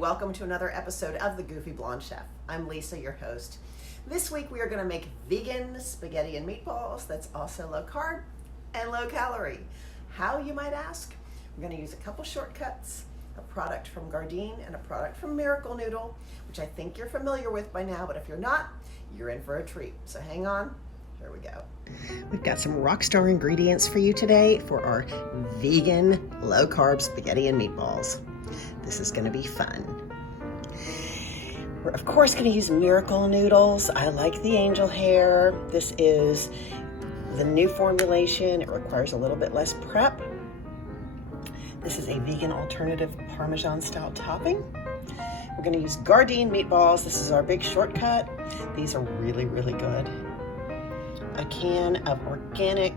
and welcome to another episode of The Goofy Blonde Chef. I'm Lisa, your host. This week we are going to make vegan spaghetti and meatballs that's also low carb and low calorie. How, you might ask? We're going to use a couple shortcuts, a product from Gardein and a product from Miracle Noodle, which I think you're familiar with by now, but if you're not, you're in for a treat. So hang on, here we go. We've got some rock star ingredients for you today for our vegan low carb spaghetti and meatballs. This is going to be fun. We're of course going to use Miracle Noodles. I like the angel hair. This is the new formulation. It requires a little bit less prep. This is a vegan alternative Parmesan style topping. We're going to use Gardein meatballs. This is our big shortcut. These are really, really good. A can of organic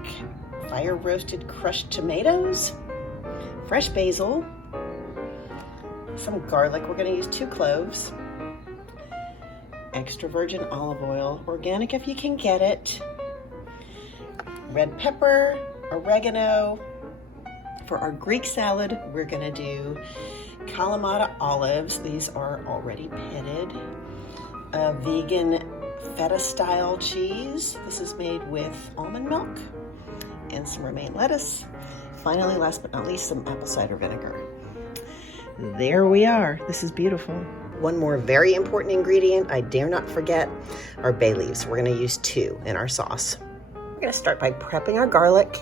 fire roasted crushed tomatoes, fresh basil, some garlic. We're going to use 2 cloves, extra virgin olive oil, organic if you can get it, red pepper, oregano. For our Greek salad, we're going to do Kalamata olives. These are already pitted. Vegan feta style cheese. This is made with almond milk and some romaine lettuce. Finally, last but not least, some apple cider vinegar. There we are. This is beautiful. One more very important ingredient I dare not forget are bay leaves. We're going to use 2 in our sauce. We're going to start by prepping our garlic.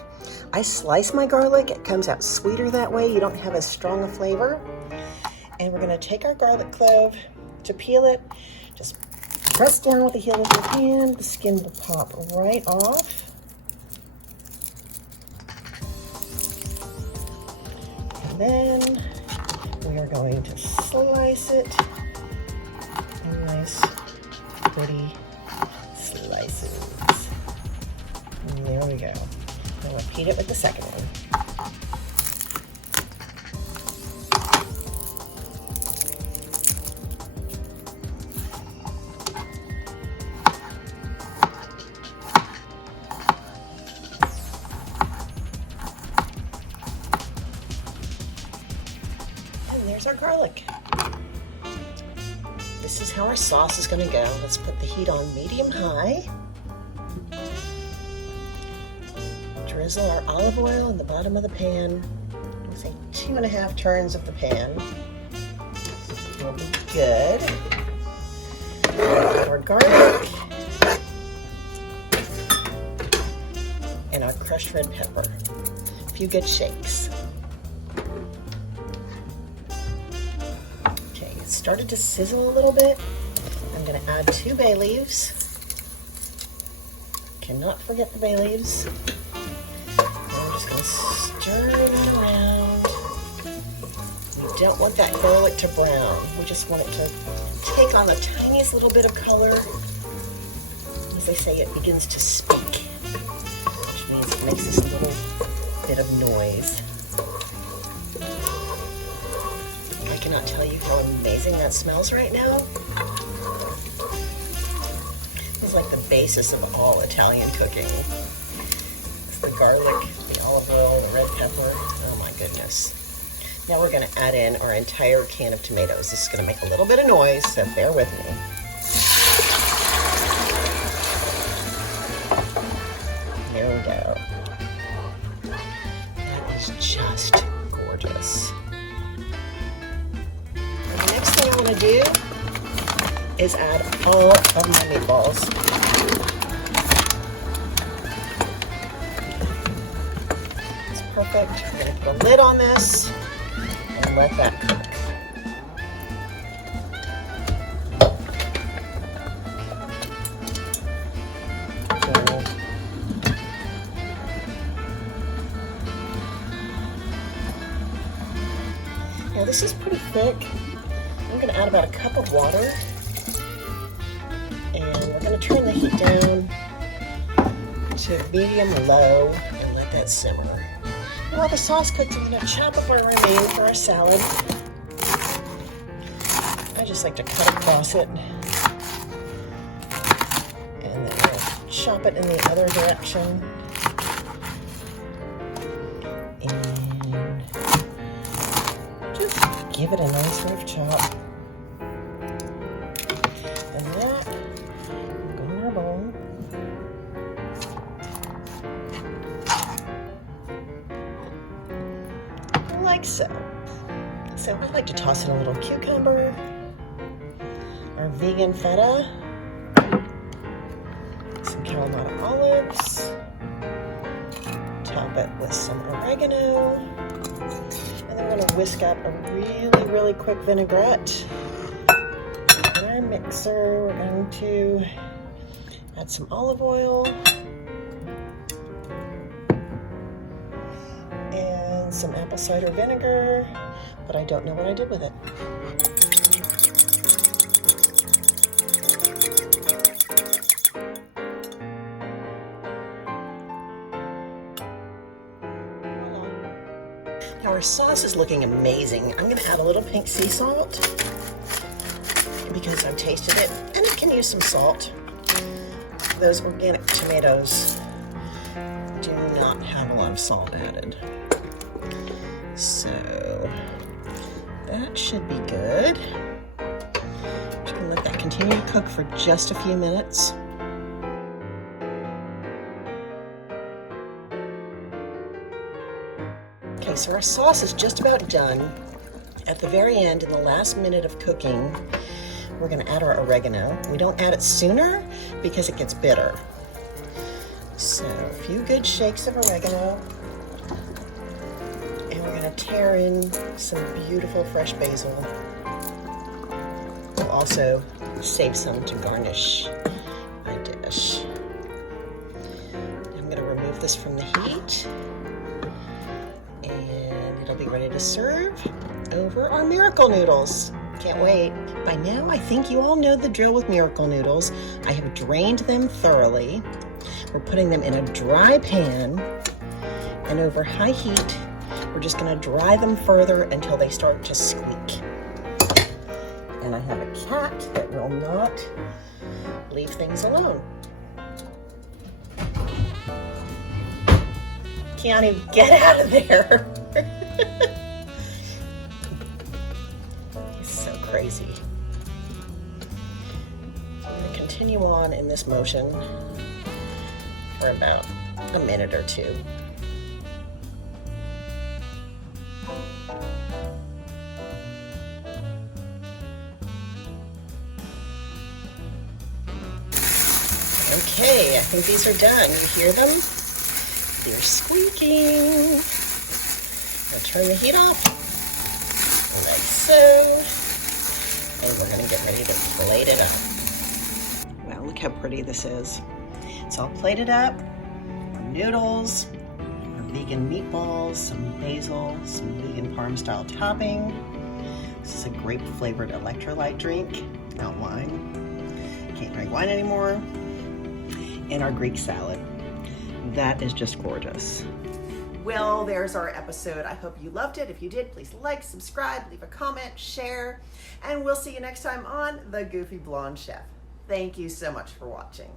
I slice my garlic. It comes out sweeter that way. You don't have as strong a flavor. And we're going to take our garlic clove. To peel it, just press down with the heel of your hand. The skin will pop right off. And then we are going to slice it in nice, pretty slices. And there we go. Now repeat it with the second one. There's our garlic. This is how our sauce is going to go. Let's put the heat on medium-high. Drizzle our olive oil in the bottom of the pan. We'll say 2.5 turns of the pan. Will be good. Our garlic and our crushed red pepper. A few good shakes. Started to sizzle a little bit. I'm going to add 2 bay leaves. Cannot forget the bay leaves. And we're just going to stir it around. We don't want that garlic to brown. We just want it to take on the tiniest little bit of color. As they say, it begins to speak, which means it makes this little bit of noise. I cannot tell you how amazing that smells right now. It's like the basis of all Italian cooking. It's the garlic, the olive oil, the red pepper. Oh my goodness. Now we're going to add in our entire can of tomatoes. This is going to make a little bit of noise, so bear with me. There we go. That is just gorgeous. What I'm going to do is add all of my meatballs. It's perfect. I'm going to put a lid on this and let that cook. Now this is pretty thick. I'm going to add about a cup of water, and we're going to turn the heat down to medium-low and let that simmer. While the sauce cooks, I'm going to chop up our romaine for our salad. I just like to cut across it, and then I'll chop it in the other direction. And just give it a nice rough chop. like so. So I like to toss in a little cucumber, our vegan feta, some Kalamata olives, top it with some oregano, and then we're going to whisk up a really quick vinaigrette. In our mixer, we're going to add some olive oil and some apple cider vinegar, but I don't know what I did with it. Now our sauce is looking amazing. I'm going to add a little pink sea salt because I've tasted it, and it can use some salt. Those organic tomatoes do not have a lot of salt added. So that should be good. Just going to let that continue to cook for just a few minutes. Okay, so our sauce is just about done. At the very end, in the last minute of cooking, we're going to add our oregano. We don't add it sooner because it gets bitter. So a few good shakes of oregano. And we're going to tear in some beautiful fresh basil. We'll also save some to garnish my dish. I'm going to remove this from the heat. And it'll be ready to serve over our Miracle Noodles. Can't wait. By now, I think you all know the drill with Miracle Noodles. I have drained them thoroughly. We're putting them in a dry pan, and over high heat, we're just going to dry them further until they start to squeak. And I have a cat that will not leave things alone. Keanu, get out of there. He's so crazy. So I'm going to continue on in this motion for about a minute or two. Okay, I think these are done. You hear them? They're squeaking. I'll turn the heat off, like so, and we're going to get ready to plate it up. Wow, look how pretty this is. It's all plated up. Our noodles, our vegan meatballs, some basil, some vegan parm-style topping. This is a grape-flavored electrolyte drink, not wine. Can't drink wine anymore. And our Greek salad. That is just gorgeous. Well, there's our episode. I hope you loved it. If you did, please like, subscribe, leave a comment, share, and we'll see you next time on The Goofy Blonde Chef. Thank you so much for watching.